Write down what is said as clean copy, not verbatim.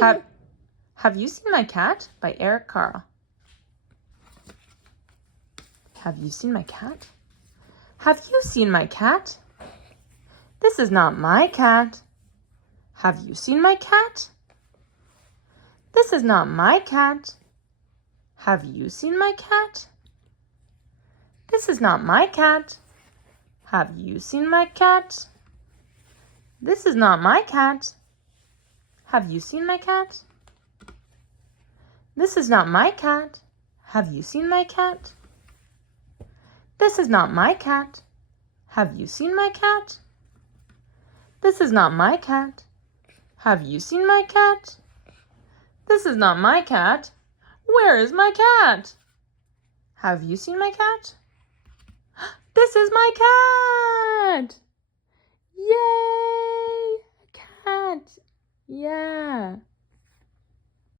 Have you seen my cat? By Eric Carle. Have you seen my cat? Have you seen my cat? This is not my cat. Have you seen my cat? This is not my cat. Have you seen my cat? This is not my cat. Have you seen my cat? This is not my cat. Have you seen my cat? This is not my cat. Have you seen my cat? This is not my cat. Have you seen my cat? This is not my cat. Have you seen my cat? This is not my cat. Where is my cat? Have you seen my cat? This is my cat! Yay! A cat! Yeah.